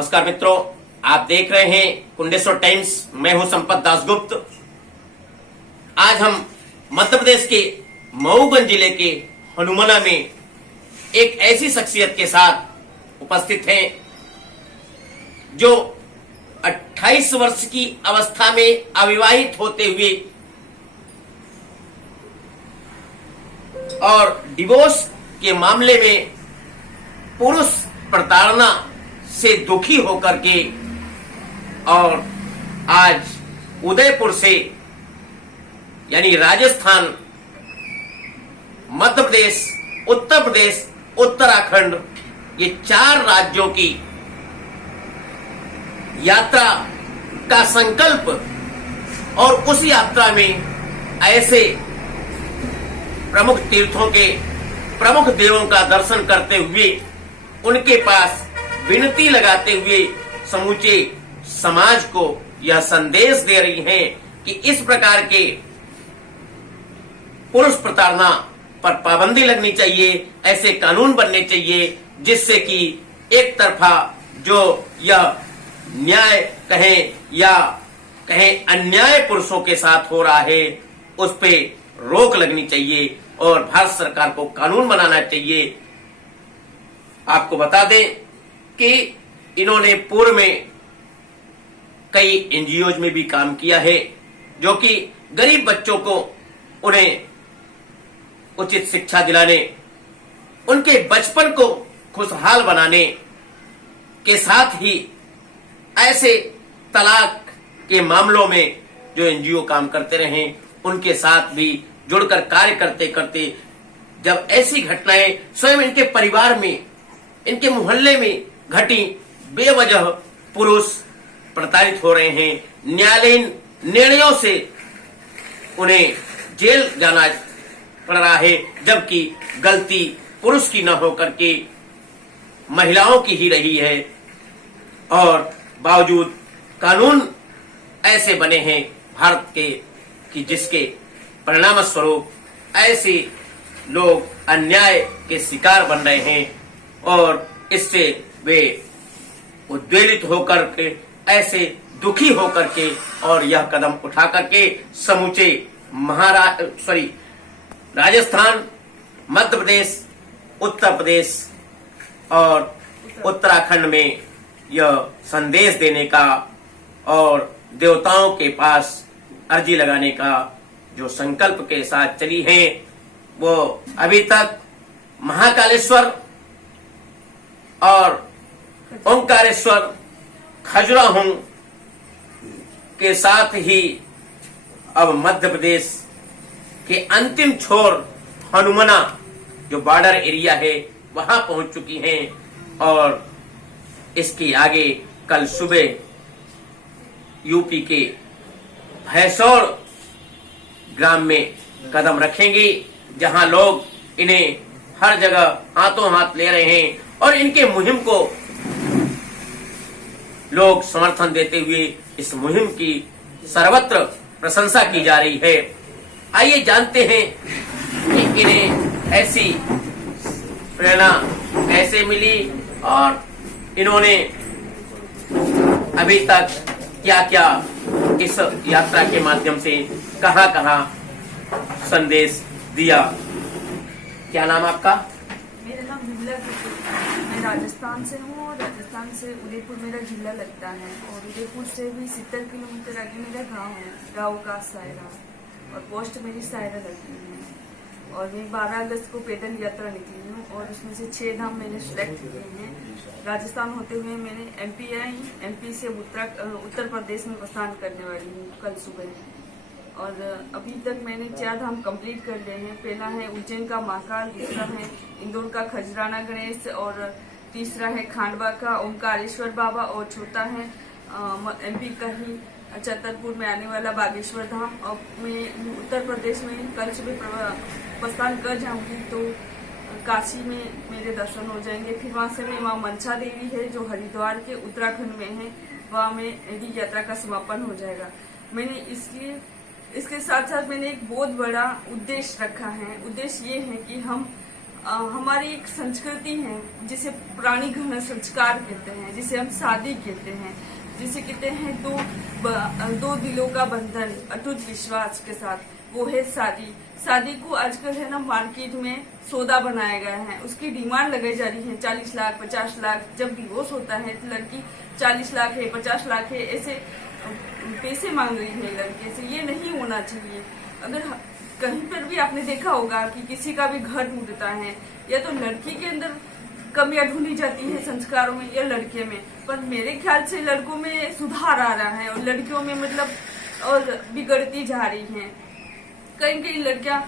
नमस्कार मित्रों, आप देख रहे हैं कुंडेश्वर टाइम्स। मैं हूं संपत दासगुप्त। आज हम मध्य प्रदेश के मऊगंज जिले के हनुमाना में एक ऐसी शख्सियत के साथ उपस्थित हैं जो 28 वर्ष की अवस्था में अविवाहित होते हुए और डिवोर्स के मामले में पुरुष प्रताड़ना से दुखी होकर के और आज उदयपुर से यानी राजस्थान, मध्य प्रदेश, उत्तर प्रदेश, उत्तराखंड, ये 4 राज्यों की यात्रा का संकल्प और उस यात्रा में ऐसे प्रमुख तीर्थों के प्रमुख देवों का दर्शन करते हुए उनके पास विनती लगाते हुए समूचे समाज को यह संदेश दे रही हैं कि इस प्रकार के पुरुष प्रताड़ना पर पाबंदी लगनी चाहिए। ऐसे कानून बनने चाहिए जिससे कि एक तरफा जो यह न्याय कहें या कहें अन्याय पुरुषों के साथ हो रहा है उस पे रोक लगनी चाहिए और भारत सरकार को कानून बनाना चाहिए। आपको बता दें कि इन्होंने पूर्व में कई एनजीओज में भी काम किया है जो कि गरीब बच्चों को उन्हें उचित शिक्षा दिलाने, उनके बचपन को खुशहाल बनाने के साथ ही ऐसे तलाक के मामलों में जो एनजीओ काम करते रहे उनके साथ भी जुड़कर कार्य करते करते जब ऐसी घटनाएं स्वयं इनके परिवार में, इनके मोहल्ले में घटी, बेवजह पुरुष प्रताड़ित हो रहे हैं, न्यायालयीन निर्णयों से उन्हें जेल जाना पड़ रहा है, जबकि गलती पुरुष की न होकर के महिलाओं की ही रही है और बावजूद कानून ऐसे बने हैं भारत के कि जिसके परिणाम स्वरूप ऐसे लोग अन्याय के शिकार बन रहे हैं और इससे वे उद्वेलित होकर के, ऐसे दुखी होकर के और यह कदम उठा करके समूचे राजस्थान, मध्य प्रदेश, उत्तर प्रदेश और उत्तराखंड में यह संदेश देने का और देवताओं के पास अर्जी लगाने का जो संकल्प के साथ चली है वो अभी तक महाकालेश्वर और ओंकारेश्वर, खजुराहो के साथ ही अब मध्य प्रदेश के अंतिम छोर हनुमाना जो बॉर्डर एरिया है वहां पहुंच चुकी हैं और इसके आगे कल सुबह यूपी के भैंसौर ग्राम में कदम रखेंगे जहां लोग इन्हें हर जगह हाथों हाथ ले रहे हैं और इनके मुहिम को लोग समर्थन देते हुए इस मुहिम की सर्वत्र प्रशंसा की जा रही है। आइए जानते हैं कि इन्हें ऐसी प्रेरणा कैसे मिली और इन्होंने अभी तक क्या क्या इस यात्रा के माध्यम से कहां-कहां संदेश दिया। क्या नाम आपका? मेरा नाम विमला गुप्ता। मैं राजस्थान से हूँ और राजस्थान से उदयपुर मेरा जिला लगता है और उदयपुर से भी 70 किलोमीटर आगे मेरा गांव है, गांव का सायरा, और पोस्ट मेरी सायरा लगती है और मैं 12 अगस्त को पैदल यात्रा निकली हूँ और उसमें से 6 धाम मैंने सिलेक्ट किए हैं। राजस्थान होते हुए मैंने एमपी आई, एमपी से उत्तर प्रदेश में प्रस्थान करने वाली हूँ कल सुबह और अभी तक मैंने 4 धाम कंप्लीट कर लिए हैं। पहला है उज्जैन का महाकाल, दूसरा है इंदौर का खजराना गणेश और तीसरा है खांडवा का ओंकारेश्वर बाबा और चौथा है एमपी का ही छतरपुर में आने वाला बागेश्वर धाम। और मैं उत्तर प्रदेश में कल सुबह प्रस्थान कर जाऊंगी तो काशी में मेरे दर्शन हो जाएंगे। फिर वहां से मैं वहाँ मनसा देवी है जो हरिद्वार के उत्तराखंड में है, वहाँ मेरी यात्रा का समापन हो जाएगा। मैंने इसके साथ साथ मैंने एक बहुत बड़ा उद्देश्य रखा है। उद्देश्य ये है कि हम हमारी एक संस्कृति है जिसे पुरानी घन संस्कार कहते हैं, जिसे हम शादी कहते हैं, जिसे कहते हैं दो दिलों का बंधन अटूट विश्वास के साथ, वो है शादी। शादी को आजकल है ना मार्केट में सौदा बनाया गया है, उसकी डिमांड लगाई जा रही है 40 लाख 50 लाख। जब डिवोर्स होता है तो लड़की 40 लाख है 50 लाख है ऐसे पैसे मांग रही है लड़के से। ये नहीं होना चाहिए। अगर कहीं पर भी आपने देखा होगा कि किसी का भी घर टूटता है, या तो लड़की के अंदर कमियां ढूंढी जाती है संस्कारों में या लड़के में, पर मेरे ख्याल से लड़कों में सुधार आ रहा है और लड़कियों में मतलब और बिगड़ती जा रही हैं। कई कई लड़कियां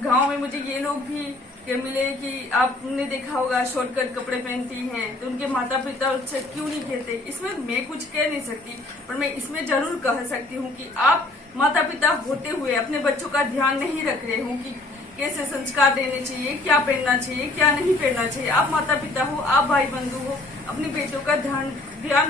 गांव में मुझे ये लोग भी मिले कि आपने देखा होगा शॉर्टकट कपड़े पहनती हैं, तो उनके माता पिता उससे क्यों नहीं कहते। इसमें मैं कुछ कह नहीं सकती, पर मैं इसमें जरूर कह सकती हूँ कि आप माता पिता होते हुए अपने बच्चों का ध्यान नहीं रख रहे हो कि कैसे संस्कार देने चाहिए, क्या पहनना चाहिए, क्या नहीं पहनना चाहिए। आप माता पिता हो, आप भाई बंधु हो, अपने बेटों का ध्यान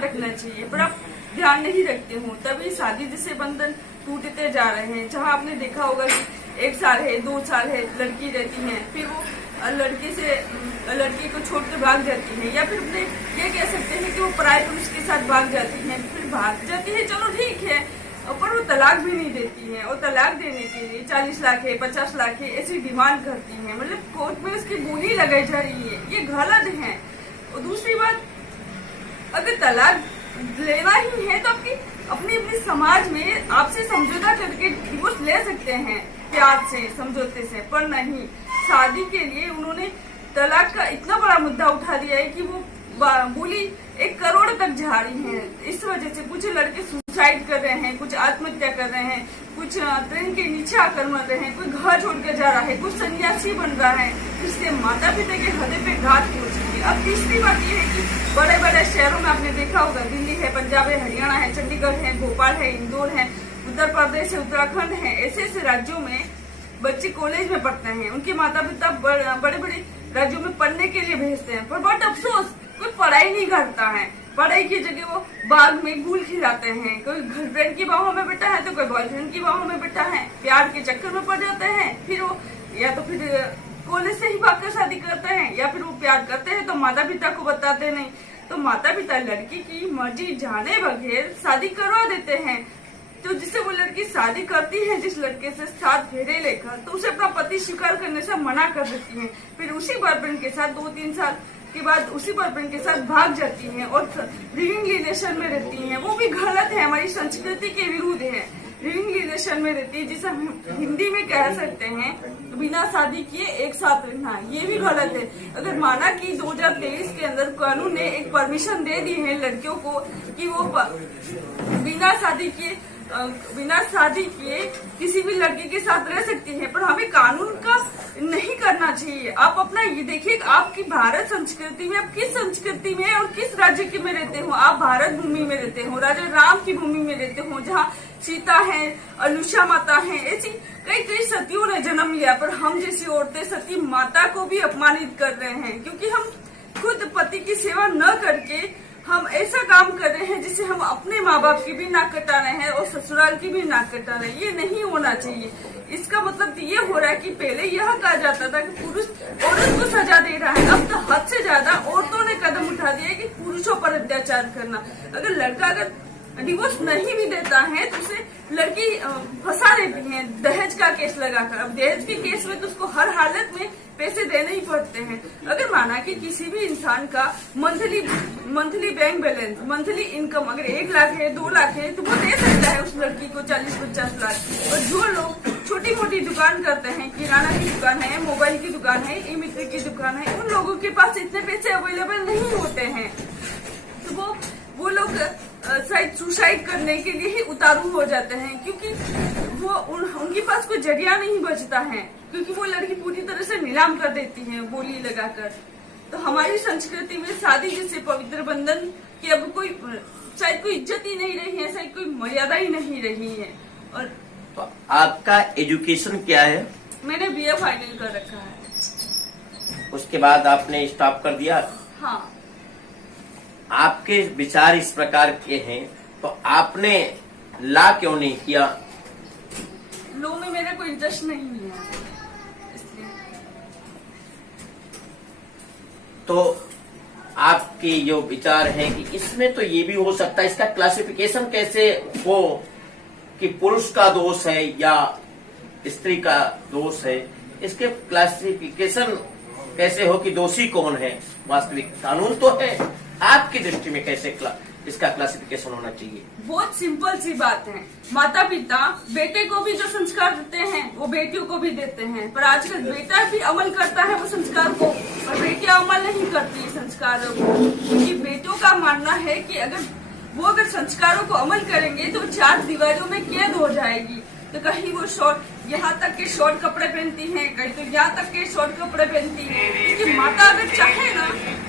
रखना चाहिए, पर आप ध्यान नहीं रखते हो। तभी शादी जैसे बंधन टूटते जा रहे हैं। जहाँ आपने देखा होगा कि 1 साल है 2 साल है लड़की रहती है, फिर वो लड़की को छोड़कर भाग जाती है, या फिर अपने ये कह सकते हैं कि वो पराये पुरुष के साथ भाग जाती है। फिर भाग जाती है, चलो ठीक है, पर वो तलाक भी नहीं देती है। और तलाक देने के लिए 40 लाख है 50 लाख है ऐसी डिमांड करती है, मतलब कोर्ट में उसकी बोली लगाई जा रही है। ये गलत है। और दूसरी बात, अगर तलाक लेना ही है तो अपनी समाज में आपसे समझौता करके डिवोर्स ले सकते हैं, प्यार से समझौते से, पर नहीं। शादी के लिए उन्होंने तलाक का इतना बड़ा मुद्दा उठा दिया है कि वो बोली 1 करोड़ तक जा रही है। इस वजह से कुछ लड़के सुसाइड कर रहे हैं, कुछ आत्महत्या कर रहे हैं, कुछ ट्रेन के नीचे आकर मर रहे हैं, कोई घर छोड़ कर जा रहा है, कुछ सन्यासी बन रहा है, इसलिए माता पिता के हृदय पे घात पहुंच रही है। अब तीसरी बात यह है कि बड़े बड़े शहरों में आपने देखा होगा, दिल्ली है, पंजाब है, हरियाणा है, चंडीगढ़ है, भोपाल है, इंदौर है, उत्तर प्रदेश है, उत्तराखंड है, ऐसे ऐसे राज्यों में बच्चे कॉलेज में पढ़ते हैं। उनके माता पिता बड़े बड़े राज्यों में पढ़ने के लिए भेजते हैं, पर बट अफसोस कोई पढ़ाई नहीं करता है। पढ़ाई की जगह वो बाग में गुल खिलाते हैं। कोई गर्लफ्रेंड की बाहों में बैठा है तो कोई बॉयफ्रेंड की बाहों में बैठा है, प्यार के चक्कर में पड़ जाते हैं। फिर वो या तो फिर कॉलेज से ही भागकर शादी करते हैं, या फिर वो प्यार करते हैं तो माता पिता को बताते नहीं। तो माता पिता लड़की की मर्जी जाने बगैर शादी करवा देते हैं। तो जिससे वो लड़की शादी करती है जिस लड़के से 7 फेरे लेकर, तो उसे अपना पति स्वीकार करने से मना कर देती है। फिर उसी बॉयफ्रेंड के साथ 2-3 साल के बाद उसी बॉयफ्रेंड के साथ भाग जाती हैं और लिविंग रिलेशन में रहती हैं। वो भी गलत है, हमारी संस्कृति के विरुद्ध है। लिविंग रिलेशन में रहती है, जिसे हम हिंदी में कह सकते हैं बिना शादी किए एक साथ रहना, ये भी गलत है। अगर माना कि 2023 के अंदर कानून ने एक परमिशन दे दी है लड़कियों को कि वो बिना शादी किए किसी भी लड़के के साथ रह सकती है, पर हमें कानून का नहीं करना चाहिए। आप अपना ये देखिए, आपकी भारत संस्कृति में आप किस संस्कृति में और किस राज्य के में रहते हो। आप भारत भूमि में रहते हो, राजा राम की भूमि में रहते हो, जहाँ सीता है, अनुषा माता है, ऐसी कई सतियों ने जन्म लिया, पर हम जैसी औरतें सती माता को भी अपमानित कर रहे हैं, क्योंकि हम खुद पति की सेवा न करके हम ऐसा काम कर रहे हैं जिससे हम अपने माँ बाप की भी नाक कटा रहे हैं और ससुराल की भी नाक कटा रहे हैं। ये नहीं होना चाहिए। इसका मतलब ये हो रहा है कि पहले यह कहा जाता था कि पुरुष औरत को सजा दे रहा है, अब तो हद से ज्यादा औरतों ने कदम उठा दिया कि पुरुषों पर अत्याचार करना। अगर डिवोर्स नहीं भी देता है तो उसे लड़की फंसा देती है दहेज का केस लगाकर। अब दहेज के केस में तो उसको हर हालत में पैसे देने ही पड़ते हैं। अगर माना कि किसी भी इंसान का monthly bank balance, monthly income अगर 1 लाख है 2 लाख है तो वो दे सकता है उस लड़की को 40-50 लाख। और जो लोग छोटी मोटी दुकान करते हैं, किराना की दुकान है, मोबाइल की दुकान है, ई मित्र की दुकान है, उन लोगों के पास इतने पैसे अवेलेबल नहीं होते हैं, तो वो लोग शायद सुसाइड करने के लिए ही उतारू हो जाते हैं, क्योंकि वो उनके पास कोई जरिया नहीं बचता है, क्योंकि वो लड़की पूरी तरह से नीलाम कर देती है बोली लगाकर। तो हमारी संस्कृति में शादी जैसे पवित्र बंधन की अब शायद कोई इज्जत ही नहीं रही है, शायद कोई मर्यादा ही नहीं रही है। और तो आपका एजुकेशन क्या है? मैंने BA फाइनल कर रखा है। उसके बाद आपने स्टॉप कर दिया? हाँ। आपके विचार इस प्रकार के हैं तो आपने ला क्यों नहीं किया? लॉ में मेरा कोई इंटरेस्ट नहीं है, इसलिए। तो आपकी जो विचार है कि इसमें तो ये भी हो सकता है, इसका क्लासिफिकेशन कैसे हो कि पुरुष का दोष है या स्त्री का दोष है, इसके क्लासिफिकेशन कैसे हो कि दोषी कौन है? वास्तविक कानून तो है, आपकी दृष्टि में कैसे इसका क्लासिफिकेशन होना चाहिए? बहुत सिंपल सी बात है। माता पिता बेटे को भी जो संस्कार देते हैं वो बेटियों को भी देते हैं, पर आजकल बेटा भी अमल करता है वो संस्कार को, और बेटियां अमल नहीं करती संस्कारों को, क्योंकि बेटों का मानना है कि अगर संस्कारों को अमल करेंगे तो 4 दीवारों में कैद हो जाएगी। तो कहीं वो यहाँ तक के शॉर्ट कपड़े पहनती हैं, कहीं तो यहाँ तक के शॉर्ट कपड़े पहनती हैं, क्योंकि माता अगर चाहे ना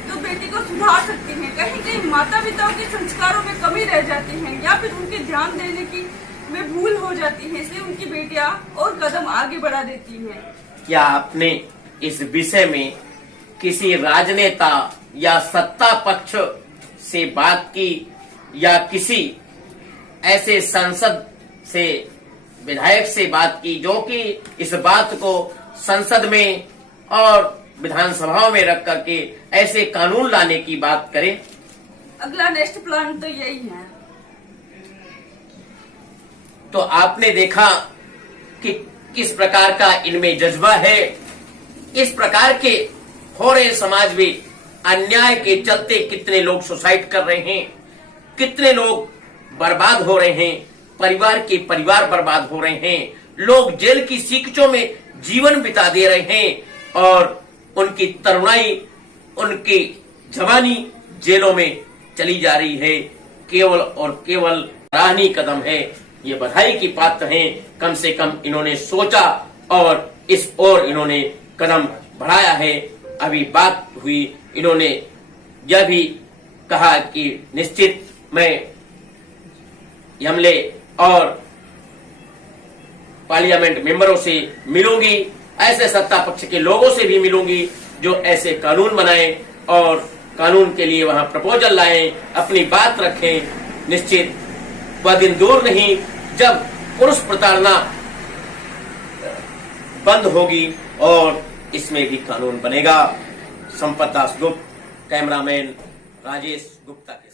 तो बेटी को सुधार सकती है। कहीं कहीं माता पिताओं के संस्कारों में कमी रह जाती है या फिर उनके ध्यान देने की में भूल हो जाती है, इसलिए उनकी बेटियां और कदम आगे बढ़ा देती हैं। क्या आपने इस विषय में किसी राजनेता या सत्ता पक्ष से बात की या किसी ऐसे सांसद से, विधायक से बात की जो कि इस बात को संसद में और विधानसभाओं में रख करके ऐसे कानून लाने की बात करें? अगला नेक्स्ट प्लान तो यही है। तो आपने देखा कि किस प्रकार का इनमें जज्बा है। इस प्रकार के हो रहे समाज में अन्याय के चलते कितने लोग सुसाइड कर रहे हैं, कितने लोग बर्बाद हो रहे हैं, परिवार के परिवार बर्बाद हो रहे हैं, लोग जेल की सीकचों में जीवन बिता दे रहे हैं और उनकी तरुणाई, उनकी जवानी जेलों में चली जा रही है। केवल और केवल सराहनीय कदम है, ये बधाई की पात्र हैं। कम से कम इन्होंने सोचा और इस ओर इन्होंने कदम बढ़ाया है। अभी बात हुई, इन्होंने यह भी कहा कि निश्चित मैं यमले और पार्लियामेंट मेंबरों से मिलूंगी, ऐसे सत्ता पक्ष के लोगों से भी मिलूंगी जो ऐसे कानून बनाएं और कानून के लिए वहां प्रपोजल लाएं, अपनी बात रखें। निश्चित वह दिन दूर नहीं जब पुरुष प्रताड़ना बंद होगी और इसमें भी कानून बनेगा। संपत दास गुप्त, कैमरामैन राजेश गुप्ता के